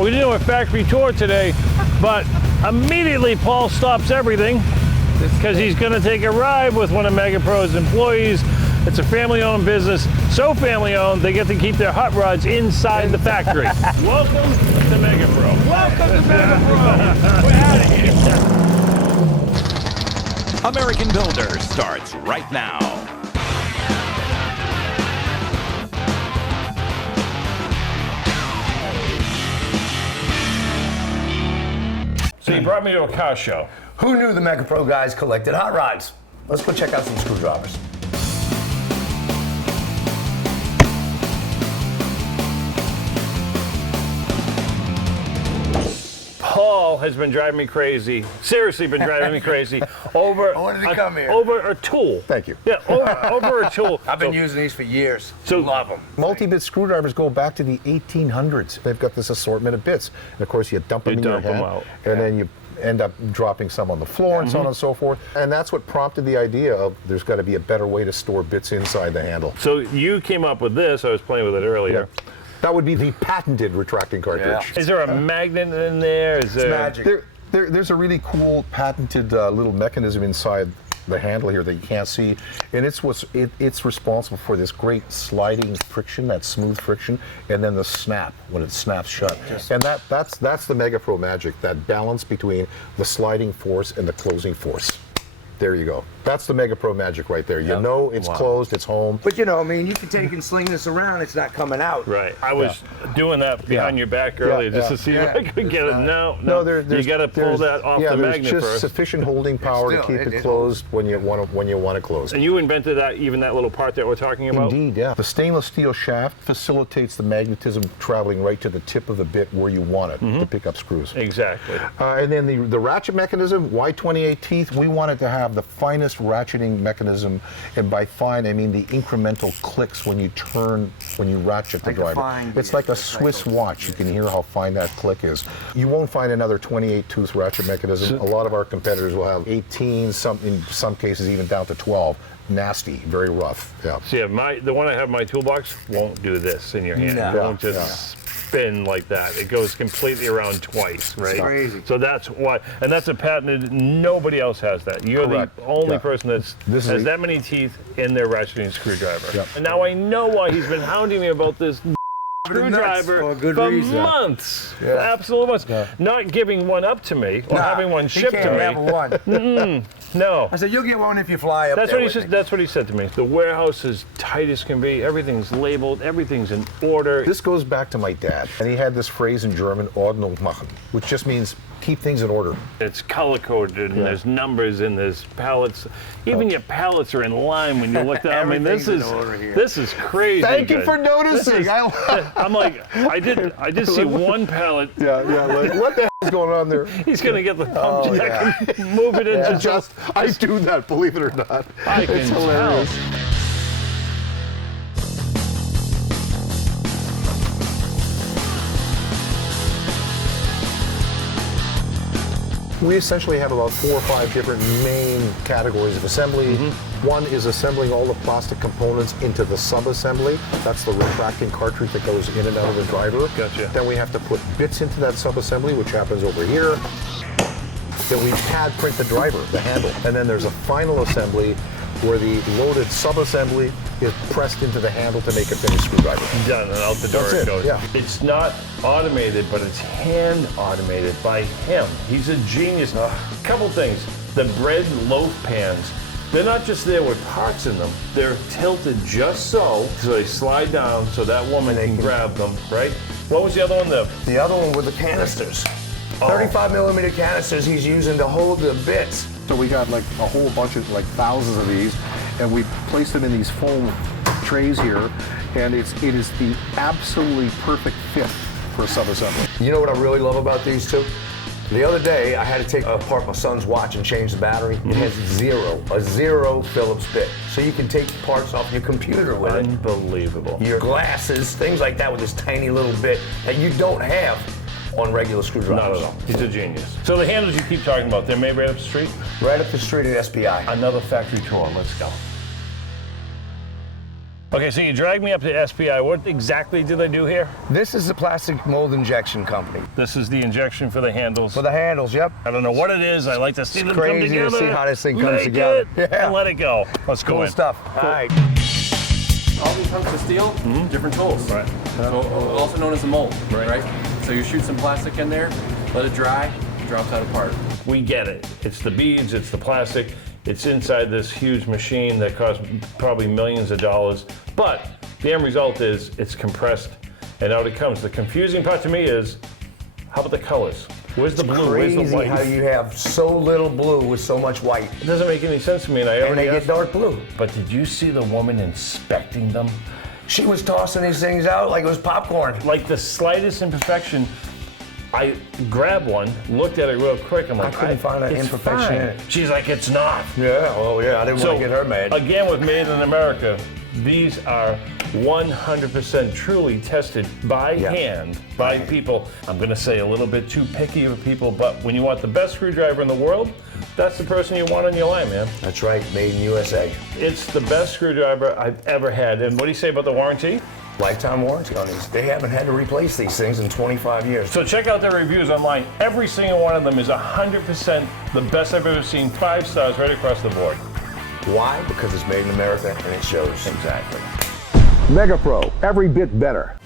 We're doing a factory tour today, but immediately Paul stops everything because he's going to take a ride with one of Megapro's employees. It's a family-owned business, so family-owned they get to keep their hot rods inside the factory. Welcome to Megapro. Welcome to Megapro. We're out of here. American Builder starts right now. So you brought me to a car show. Who knew the Megapro guys collected hot rods? Let's go check out some screwdrivers. Paul has been driving me crazy. Seriously, been driving me crazy over. I wanted to come here. Over a tool. Thank you. Yeah, over a tool. I've been using these for years. So- Love them. Multi-bit screwdrivers go back to the 1800s. They've got this assortment of bits. And of course, you dump them in your dump 'em head, out. and then you end up dropping some on the floor and so on and so forth. And that's what prompted the idea of there's got to be a better way to store bits inside the handle. So you came up with this. I was playing with it earlier. That would be the patented retracting cartridge. Is there a magnet in there? Is there? Magic. There's a really cool patented little mechanism inside the handle here that you can't see, and it's responsible for this great sliding friction, that smooth friction, and then the snap when it snaps shut. And that's the Megapro magic, that balance between the sliding force and the closing force. There you go. That's the Megapro magic right there. You know it's closed, it's home. But you know, I mean, you can take and sling this around, it's not coming out. Right. I was doing that behind your back earlier just to see if I could get it. No. You got to pull that off the magnet there's just first. sufficient holding power to keep it closed when you want to close it. And you invented that, even that little part that we're talking about? Indeed, yeah. The stainless steel shaft facilitates the magnetism traveling right to the tip of the bit where you want it to pick up screws. Exactly. And then the ratchet mechanism, why 28 teeth? We wanted to have the finest ratcheting mechanism, and by fine I mean the incremental clicks when you ratchet the driver. It's like a Swiss watch. You can hear how fine that click is. You won't find another 28 tooth ratchet mechanism. A lot of our competitors will have 18, in some cases even down to 12. Nasty, very rough. Yeah. See, the one I have in my toolbox won't do this in your hand. No. It won't just spin like that. It goes completely around twice, right? It's crazy. So that's why, and that's a patented, nobody else has that. You're Correct. the only Yeah. person that has that many teeth in their ratcheting screwdriver. Yep. And now I know why he's been hounding me about this screwdriver for months. For absolute months. Not giving one up to me or having one shipped to me. Have one. No. I said, you'll get one if you fly up That's there what he said. That's what he said to me. The warehouse is tight as can be. Everything's labeled. Everything's in order. This goes back to my dad, and he had this phrase in German, Ordnung machen, which just means keep things in order. It's color-coded, and there's numbers, and there's pallets. Even your pallets are in line when you look down. I mean, this is crazy. Thank you for noticing. I'm like, I did see one pallet. Like, what the hell is going on there? He's gonna get the pump jack and move it into I do that, believe it or not. It's hilarious. We essentially have about 4 or 5 different main categories of assembly. One is assembling all the plastic components into the sub-assembly. That's the retracting cartridge that goes in and out of the driver. Gotcha. Then we have to put bits into that sub-assembly, which happens over here. Then we pad print the driver, the handle. And then there's a final assembly where the loaded sub-assembly is pressed into the handle to make a finished screwdriver. Done, and out the door That's it it, goes. yeah. It's not automated, but it's hand automated by him. He's a genius. Couple things. The bread loaf pans, they're not just there with parts in them. They're tilted just so they slide down so that woman can grab them, right? What was the other one? The other one were the canisters. 35 millimeter canisters he's using to hold the bits. So we got like a whole bunch of, like thousands of these, and we place them in these foam trays here, and it is the absolutely perfect fit for a sub-assembly. You know what I really love about these two? The other day, I had to take apart my son's watch and change the battery. It has a zero Phillips bit. So you can take parts off your computer with it. Unbelievable. Your glasses, things like that with this tiny little bit that you don't have on regular screwdrivers. Not at all. He's a genius. So the handles you keep talking about, they're made right up the street? Right up the street at SPI. Another factory tour. Let's go. Okay, so you dragged me up to SPI. What exactly do they do here? This is the plastic mold injection company. This is the injection for the handles. For the handles, yep. I don't know what it is. I like to see them come Crazy together. to see how this thing comes Make together. it and let it go. Let's go Cool in. stuff. All right. All when it comes to steel, different tools. Right. So also known as a mold, right? So you shoot some plastic in there, let it dry, it drops out apart. We get it. It's the beads, it's the plastic, it's inside this huge machine that costs probably millions of dollars. But the end result is it's compressed and out it comes. The confusing part to me is, how about the colors? Where's the blue? Where's Crazy the white? how you have so little blue with so much white. It doesn't make any sense to me. And I And already they get asked- dark blue. But did you see the woman inspecting them? She was tossing these things out like it was popcorn. Like the slightest imperfection, I grabbed one, looked at it real quick. I'm like, I couldn't find an it's imperfection fine. in it. She's like, it's not. Yeah, oh yeah, I didn't want to get her mad. Again, with Made in America, these are 100% truly tested by hand by people. I'm going to say a little bit too picky of people, but when you want the best screwdriver in the world, that's the person you want on your line, man. That's right, made in USA. It's the best screwdriver I've ever had. And what do you say about the warranty? Lifetime warranty on these. They haven't had to replace these things in 25 years. So check out their reviews online. Every single one of them is 100% the best I've ever seen. 5 stars right across the board. Why? Because it's made in America and it shows. Exactly. Megapro, every bit better.